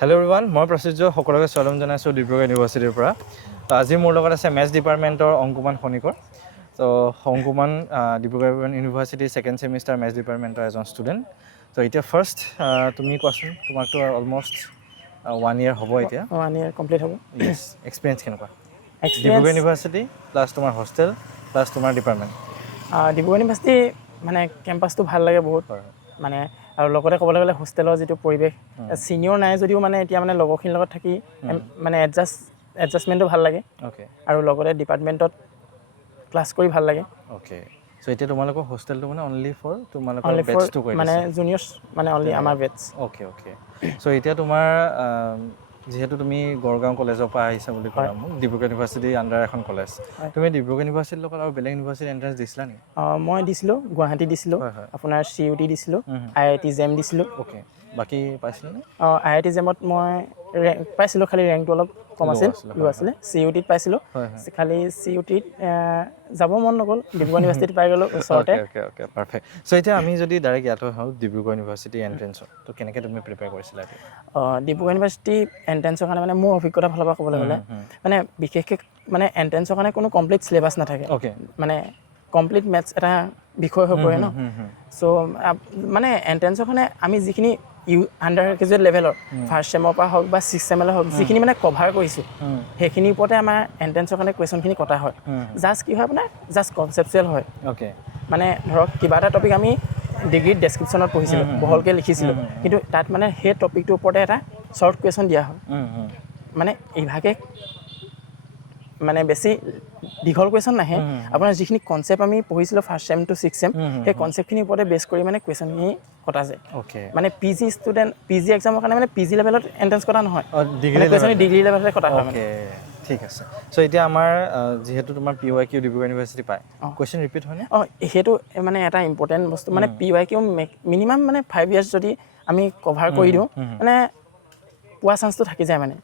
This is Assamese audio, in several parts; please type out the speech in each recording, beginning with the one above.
Hello everyone, মই প্ৰসিদ্ধ সকলোকে স্বাগতম জনাইছো ডিব্ৰুগড় ইউনিভাৰ্চিটিৰ পৰা। তো আজি মোৰ লগত আছে মেথছ ডিপাৰ্টমেণ্টৰ অংকুমান খনিকৰ। তো অংকুমান ডিব্ৰুগড় ইউনিভাৰ্চিটিৰ ছেকেণ্ড ছেমিষ্টাৰ মেথছ ডিপাৰ্টমেণ্টৰ এজন ষ্টুডেণ্ট। তো এতিয়া ফাৰ্ষ্ট তুমি কোৱাচোন, তোমাকতো অলমষ্ট 1 year হ'ব এতিয়া। 1 year কমপ্লিট হ'ব। ইয়েছ, এক্সপিৰিয়েঞ্চ কেনেকুৱা? ডিব্ৰুগড় ইউনিভাৰ্চিটি প্লাছ তোমাৰ হোষ্টেল প্লাছ তোমাৰ ডিপাৰ্টমেণ্ট। ডিব্ৰুগড় ইউনিভাৰ্চিটি মানে কেম্পাছটো ভাল লাগে বহুত। মানে আৰু লগতে ক'বলৈ গ'লে হোষ্টেলৰ যিটো পৰিৱেশ, ছিনিয়ৰ নাই যদিও মানে এতিয়া মানে লগৰখিনিৰ লগত থাকি মানে এডজাষ্টমেণ্টটো ভাল লাগে। অ'কে। আৰু লগতে ডিপাৰ্টমেণ্টত ক্লাছ কৰি ভাল লাগে। অ'কে। চ' এতিয়া তোমালোকৰ হোষ্টেলটো মানে অনলি ফৰ তোমালোকৰ অনলি ফৰ বেটছটো কৰি মানে দিছে? জুনিয়ৰ্ছ মানে অনলি আমাৰ বেটছ। Okay okay. চ' এতিয়া তোমাৰ যিহেতু তুমি গড়গাঁও কলেজৰ পৰা আহিছা বুলি ক'লা মোক, ডিব্ৰুগড় ইউনিভাৰ্চিটিৰ আণ্ডাৰ এখন কলেজ। তুমি ডিব্ৰুগড় ইউনিভাৰ্চিটিৰ লগত আৰু বেলেগ ইউনিভাৰ্চিটি এণ্ট্ৰেঞ্চ দিছিলা নেকি? মই দিছিলোঁ, গুৱাহাটী দিছিলোঁ, আপোনাৰ CUT দিছিলোঁ, IIT JEM দিছিলোঁ। অ'কে। বাকী পাইছিলানে? IIT JEMত মই ৰেংক পাইছিলোঁ, খালি ৰেংকটো অলপ কম আছিল, লো আছিলে। CUTত পাইছিলোঁ, খালি CUTত যাব মন নগ'ল, ডিব্ৰুগড় ইউনিভাৰ্চিটিত পাই গ'লোঁ ওচৰতে। Okay okay, perfect. চ' এতিয়া আমি যদি ডাইৰেক্ট ইয়াতে হওঁ ডিব্ৰুগড় ইউনিভাৰ্চিটি এণ্ট্ৰেঞ্চত, তো কেনেকৈ তুমি প্ৰিপেয়াৰ কৰিছিলা? ডিব্ৰুগড় ইউনিভাৰ্চিটি এণ্ট্ৰেঞ্চৰ কাৰণে মানে মোৰ অভিজ্ঞতা ফালৰ পৰা ক'বলৈ গ'লে মানে বিশেষকৈ মানে এণ্ট্ৰেঞ্চৰ কাৰণে কোনো কমপ্লিট চিলেবাছ নাথাকে। অ'কে। মানে কমপ্লিট মেথছ এটা বিষয় হৈ পৰে ন। চ' মানে এণ্ট্ৰেঞ্চৰ কাৰণে আমি যিখিনি আণ্ডাৰ গ্ৰেজুৱেট লেভেলৰ ফাৰ্ষ্ট ছেমৰ পৰা হওক বা 6th ছেমলৈ হওক যিখিনি মানে কভাৰ কৰিছোঁ, সেইখিনিৰ ওপৰতে আমাৰ এণ্ট্ৰেঞ্চৰ কাৰণে কুৱেশ্যনখিনি কটা হয়। জাষ্ট কি হয় আপোনাৰ জাষ্ট কনচেপচুৱেল হয়। অ'কে। মানে ধৰক কিবা এটা টপিক আমি ডিগ্ৰীত ডেছক্ৰিপশ্যনত পঢ়িছিলোঁ, বহলকৈ লিখিছিলোঁ, কিন্তু তাত মানে সেই টপিকটোৰ ওপৰতে এটা শ্বৰ্ট কুৱেশ্যন দিয়া হয়। মানে ইভাগে মানে বেছি দীঘল কুৱেশ্যন নাহে, আপোনাৰ যিখিনি কনচেপ্ট আমি পঢ়িছিলোঁ first same to 6th same, সেই কনচেপ্টখিনিৰ ওপৰতে বেছ কৰি মানে কুৱেশ্যনখিনি কটা যায়। অ'কে। মানে PG এক্সামৰ কাৰণে মানে PG লেভেলত এণ্ট্ৰেঞ্চ কটা নহয়, ডিগ্ৰী লেভেলতে কটা হয়। অ'কে, ঠিক আছে। চ' এতিয়া আমাৰ যিহেতু তোমাৰ PYQ ডিব্ৰুগড় ইউনিভাৰ্চিটি পায়, কুৱেশ্যন ৰিপিট হয়নে? সেইটো মানে এটা ইম্পৰ্টেণ্ট বস্তু। মানে PYQ মিনিমাম মানে 5 years যদি আমি কভাৰ কৰি দিওঁ মানে পোৱা চান্সটো থাকি যায় মানে।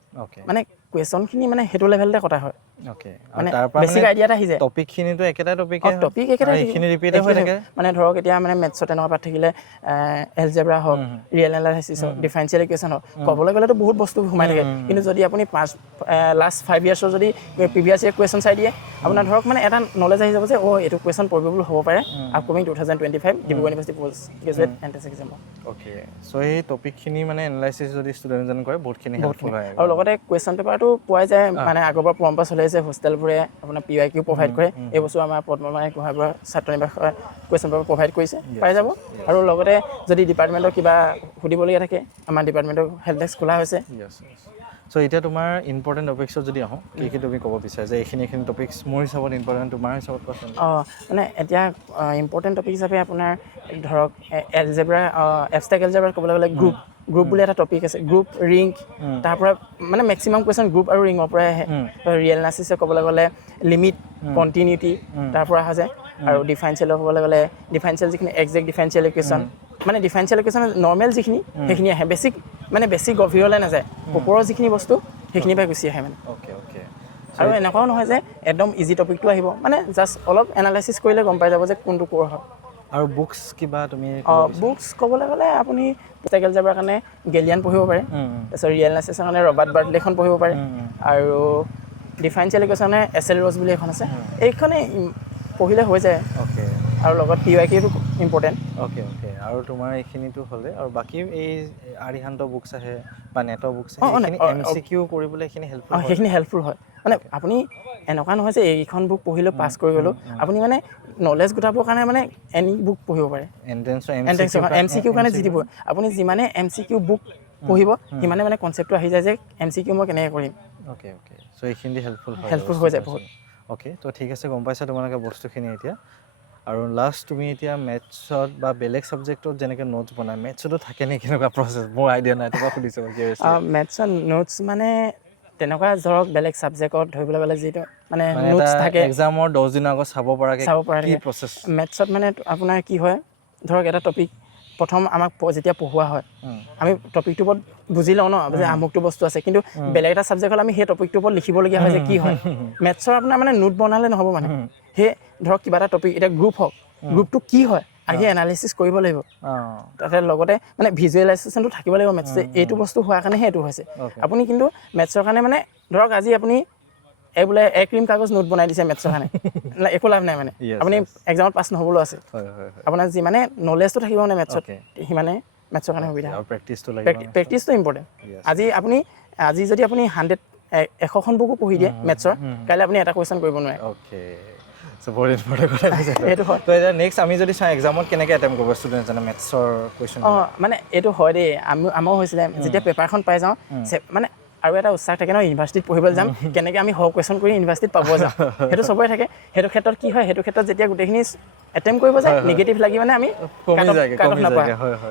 মানে কুৱেশ্যনখিনি মানে সেইটো লেভেলতে কটা হয়। অ'কে। মানে তাৰ পৰা বেছিক আইডিয়া এটা আহি যায়। টপিকখিনিতো একেটা টপিকে হয়? টপিক একেটাই এইখিনি ৰিপিট হৈ থাকে? মানে ধৰক এতিয়া মানে মেথছত তেনেকুৱা পাৰ্ট থাকিলে এলজেব্ৰা হওক, ৰিয়েল এনালাইচিছ হওক, ডিফাৰেঞ্চিয়েল ইকুৱেশ্যন হওক, ক'বলৈ গ'লেতো বহুত বস্তু সোমাই থাকে। কিন্তু যদি আপুনি লাষ্ট 5 yearsৰ যদি প্ৰিভিয়াছ ইয়েৰ কুৱেশ্যন চাই দিয়ে, আপোনাৰ ধৰক মানে এটা নলেজ আহি যাব যে এইটো কুৱেশ্যন পৰিবল হ'ব পাৰে upcoming 2025 Dibrugarh university post graduate entrance এক্সামত। অ'কে। চ' এই টপিকখিনি মানে এনালাইচিছ যদি ষ্টুডেণ্টজনে কৰে বহুতখিনি হেল্পফুল হয়। আৰু লগতে কুৱেশ্যন পেপাৰটো পোৱাই যায়, মানে আগৰ পৰা পৰম্পৰা চলি আছে, হোষ্টেলবোৰে আপোনাৰ PYQ প্ৰভাইড কৰে। এই বছৰ আমাৰ পদ্মমাৰী গোহাঁইবোৰৰ ছাত্ৰ নিবাসে কুৱেশ্যন পেপাৰ প্ৰভাইড কৰিছে, পাই যাব। আৰু লগতে যদি ডিপাৰ্টমেণ্টৰ কিবা সুধিবলগীয়া থাকে, আমাৰ ডিপাৰ্টমেণ্টৰ হেল্প ডেস্ক খোলা হৈছে। চ' এতিয়া তোমাৰ ইম্পৰ্টেণ্ট টপিকছত যদি আহোঁ, কি তুমি ক'ব বিচাৰা যে এইখিনি টপিকছ মোৰ হিচাপত ইম্পৰ্টেণ্ট, তোমাৰ হিচাপত কোৱাচোন? মানে এতিয়া ইম্পৰ্টেণ্ট টপিক হিচাপে আপোনাৰ ধৰক এলজেব্ৰা, এবষ্ট্ৰেক্ট এলজেব্ৰাত ক'বলৈ গ'লে গ্ৰুপ বুলি এটা টপিক আছে, গ্ৰুপ ৰিং, তাৰ পৰা মানে মেক্সিমাম কুৱেশ্যন গ্ৰুপ আৰু ৰিঙৰ পৰাই আহে। ৰিয়েল এনালাইচিছে ক'বলৈ গ'লে লিমিট, কণ্টিনিউটি তাৰ পৰা অহা যায়। আৰু ডিফাৰেঞ্চিয়েলৰ ক'বলৈ গ'লে ডিফাৰেঞ্চিয়েল যিখিনি একজেক্ট ডিফাৰেঞ্চিয়েল ইকুৱেশ্যন, মানে ডিফাৰেঞ্চিয়েল ইকুৱেশ্যন নৰ্মেল যিখিনি সেইখিনি আহে, বেছি গভীৰলৈ নাযায়, ওপৰৰ যিখিনি বস্তু সেইখিনিৰ পৰা গুচি আহে মানে। Okay okay. আৰু এনেকুৱাও নহয় যে একদম ইজি টপিকটো আহিব, মানে জাষ্ট অলপ এনালাইচিছ কৰিলে গম পাই যাব যে কোনটো ক'ৰ হয়। আৰু বুকছ কিবা তুমি? বুকছ ক'বলৈ গ'লে আপুনি এবষ্ট্ৰেক্ট এলজেব্ৰাৰ কাৰণে গেলিয়ান পঢ়িব পাৰে, তাৰপিছত ৰিয়েল এনালাইচিছৰ কাৰণে ৰবাৰ্ট বাৰ্টলেখন পঢ়িব পাৰে, আৰু ডিফাৰেঞ্চিয়েল ইকুৱেশ্যনে SL ৰ'জ বুলি এখন আছে, এইখনে পঢ়িলে হৈ যায়। অ'কে। আৰু লগত PYQটো ইম্পৰ্টেণ্ট। Okay okay. আৰু তোমাৰ এইখিনিতো হ'লে আৰু বাকী এই আৰিহান্ত বুকছ আহে বা নেটৰ বুকছ আহে, MCQ কৰিবলৈ এইখিনি হেল্পফুল হয়? সেইখিনি হেল্পফুল হয়। মানে আপুনি এনেকুৱা নহয় যে এইখন বুক পঢ়িলোঁ পাছ কৰি গ'লোঁ, আপুনি মানে নলেজ গোটাবৰ কাৰণে মানে এনি বুক পঢ়িব পাৰে। এণ্ট্ৰেঞ্চৰ MCQ কাৰণে যি দিব, আপুনি যিমানে MCQ বুক পঢ়িব সিমানে মানে কনচেপ্টটো আহি যায় যে MCQ মই কেনেকৈ কৰিম। Okay okay. চ' এইখিনি হেল্পফুল হৈ যায় বহুত। অ'কে, তো ঠিক আছে, গম পাইছা তোমালোকে বস্তুখিনি এতিয়া। আৰু লাষ্ট তুমি এতিয়া মেথছত বা বেলেগ ছাবজেক্টত যেনেকৈ নোটছ বনায়, মেথছতো থাকে নেকি কেনেকুৱা প্ৰচেছ? মোৰ আইডিয়া নাই, তোমাক সুধিছোঁ। মেথছত নোটছ মানে তেনেকুৱা ধৰক বেলেগ ছাবজেক্টত ধৰিবলৈ গ'লে যিটো মানে নোটছ থাকে, এক্সামৰ 10 দিনৰ আগত চাব পৰাকৈ কি প্ৰচেছ? মেথছত মানে আপোনাৰ কি হয়, ধৰক এটা টপিক প্ৰথম আমাক যেতিয়া পঢ়োৱা হয়, আমি টপিকটোৰ ওপৰত বুজি লওঁ ন যে আমুকটো বস্তু আছে, কিন্তু বেলেগ এটা ছাবজেক্ট হ'লে আমি সেই টপিকটোৰ ওপৰত লিখিবলগীয়া হয় যে কি হয়। মেথছৰ আপোনাৰ মানে নোট বনালে নহ'ব, মানে সেই ধৰক কিবা এটা টপিক, এতিয়া গ্ৰুপ হওক, গ্ৰুপটো কি হয় আহি এনালাইচিছ কৰিব লাগিব অঁ তাতে লগতে মানে ভিজুৱেলাইজেশ্যনটো থাকিব লাগিব মেথছ এইটো বস্তু হোৱাৰ কাৰণেহে এইটো হৈছে আপুনি কিন্তু মেথছৰ কাৰণে মানে ধৰক আজি আপুনি এই বোলে এক ৰিম কাগজ নোট বনাই দিছে মেথছৰ কাৰণে একো লাভ নাই মানে আপুনি এক্সামত পাছ নহ'বলৈও আছে আপোনাৰ যিমানে নলেজটো থাকিব মানে মেথছত সিমানে মেথছৰ কাৰণে সুবিধা আৰু প্ৰেক্টিচটো প্ৰেক্টিচটো ইম্পৰ্টেণ্ট আজি যদি আপুনি 100খন বুকো পঢ়ি দিয়ে মেথছৰ কাইলৈ আপুনি এটা কুৱেশ্যন কৰিব নোৱাৰে অ'কে চ' বহুত ইম্পৰ্টেণ্ট কথা কৈছে এইটো হয় তো এতিয়া নেক্সট আমি যদি চাওঁ এক্সামত কেনেকৈ এটেম্প কৰিব ষ্টুডেণ্টজনে মেথছৰ কুৱেশ্যন মানে এইটো হয় দেই আমাৰো হৈছিলে যেতিয়া পেপাৰখন পাই যাওঁ মানে আৰু এটা উৎসাহ থাকে ন ইউনিভাৰ্চিটিত পঢ়িবলৈ যাম কেনেকৈ আমি সহ কুৱেশ্যন কৰি ইউনিভাৰ্চিটিত পাব যাওঁ সেইটো চবৰে থাকে সেইটো ক্ষেত্ৰত কি হয় সেইটো ক্ষেত্ৰত যেতিয়া গোটেইখিনি এটেম্প কৰিব যায় নিগেটিভ লাগি মানে আমি কাট অফ নাপাওঁ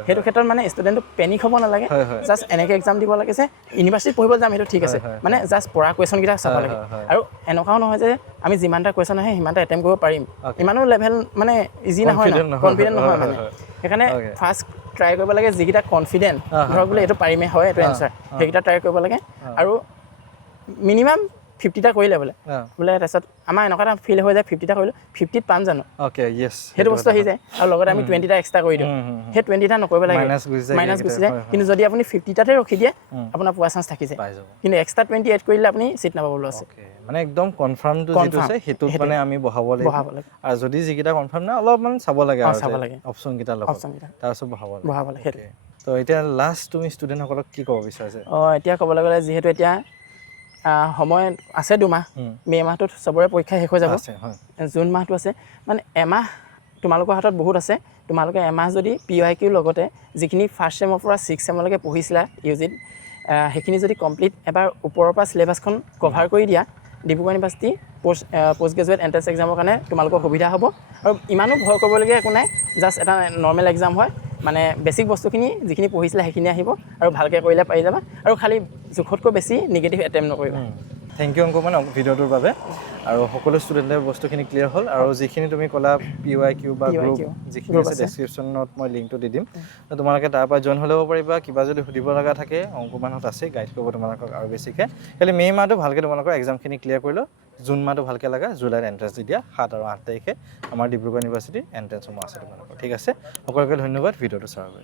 সেইটো ক্ষেত্ৰত মানে ষ্টুডেণ্টটো পেনিক হ'ব নালাগে জাষ্ট এনেকৈ এক্সাম দিব লাগে যে ইউনিভাৰ্চিটিত পঢ়িবলৈ যাম সেইটো ঠিক আছে মানে জাষ্ট পঢ়া কুৱেশ্যনকেইটা চাব লাগে আৰু এনেকুৱাও নহয় যে আমি যিমানটা কুৱেশ্যন আহে সিমানটা এটেম্প কৰিব পাৰিম ইমানো লেভেল মানে ইজি নহয় কনফিডেণ্ট নহয় মানে সেইকাৰণে ফাৰ্ষ্ট ট্ৰাই কৰিব লাগে যিকেইটা কনফিডেণ্ট ধৰক বোলে এইটো পাৰিমে হয় এইটো এনচাৰ সেইকেইটা ট্ৰাই কৰিব লাগে আৰু মিনিমাম 50টা কৰিলে বোলে তাৰপিছত আমাৰ এনেকুৱা এটা ফিল হৈ যায় 50টা কৰিলোঁ 50ত পাম জানো সেইটো বস্তু আহি যায় আৰু লগতে আমি 20টা এক্সট্ৰা কৰি দিওঁ সেই 20টা নকৰিব লাগে মাইনাছ গুচি যায় কিন্তু যদি আপুনি 50টাতে ৰখি দিয়ে আপোনাৰ পোৱা চান্স থাকি যায় কিন্তু এক্সট্ৰা 20 এড কৰিলে আপুনি চিট নাপাবলৈ আছে মানে একদম কনফাৰ্মটো যিটো আছে সেইটোত মানে আমি বহাব লাগিব আৰু যদি যিকেইটা কনফাৰ্ম নাই অলপমান চাব লাগে আৰু অপশ্যনকেইটাৰ লগত তাৰপিছত বহাব লাগে তো এতিয়া লাষ্ট তুমি ষ্টুডেণ্টসকলক কি ক'ব বিচাৰিছে এতিয়া ক'বলৈ গ'লে যিহেতু এতিয়া সময় আছে 2 মাহ মে' মাহটোত চবৰে পৰীক্ষা শেষ হৈ যাব জুন মাহটো আছে মানে এমাহ তোমালোকৰ হাতত বহুত আছে তোমালোকে এমাহ যদি PYQ লগতে যিখিনি ফাৰ্ষ্ট ছেমৰ পৰা 6th ছেমলৈকে পঢ়িছিলা ইউজিত সেইখিনি যদি কমপ্লিট এবাৰ ওপৰৰ পৰা চিলেবাছখন কভাৰ কৰি দিয়া Dibrugarh university post graduate entrance এক্সামৰ কাৰণে তোমালোকৰ সুবিধা হ'ব আৰু ইমানো ভয় কৰিবলগীয়া একো নাই জাষ্ট এটা নৰ্মেল এক্সাম হয় মানে বেছিক বস্তুখিনি যিখিনি পঢ়িছিলে সেইখিনি আহিব আৰু ভালকৈ কৰিলে পাৰি যাবা আৰু খালি জোখতকৈ বেছি নিগেটিভ এটেম্প নকৰিবা থেংক ইউ অংকুমান ভিডিঅ'টোৰ বাবে আৰু সকলো ষ্টুডেণ্টে বস্তুখিনি ক্লিয়াৰ হ'ল আৰু যিখিনি তুমি ক'লা PYQ বা গ্ৰুপ যিখিনি আছে ডেছক্ৰিপশ্যনত মই লিংকটো দি দিম তোমালোকে তাৰ পৰা জইন হৈ ল'ব পাৰিবা কিবা যদি সুধিব লগা থাকে অংকুমানত আছে গাইড কৰিব তোমালোকক আৰু বেছিকৈ খালি মে' মাহটো ভালকৈ তোমালোকৰ এক্সামখিনি ক্লিয়াৰ কৰি লওঁ জুন মাহটো ভালকৈ লাগা জুলাইত এণ্ট্ৰেন্স দি দিয়া 7 আৰু 8 তাৰিখে আমাৰ ডিব্ৰুগড় ইউনিভাৰ্চিটি এণ্ট্ৰেন্সসমূহ আছে তোমালোকৰ ঠিক আছে সকলোকে ধন্যবাদ ভিডিঅ'টো চোৱাৰ বাবে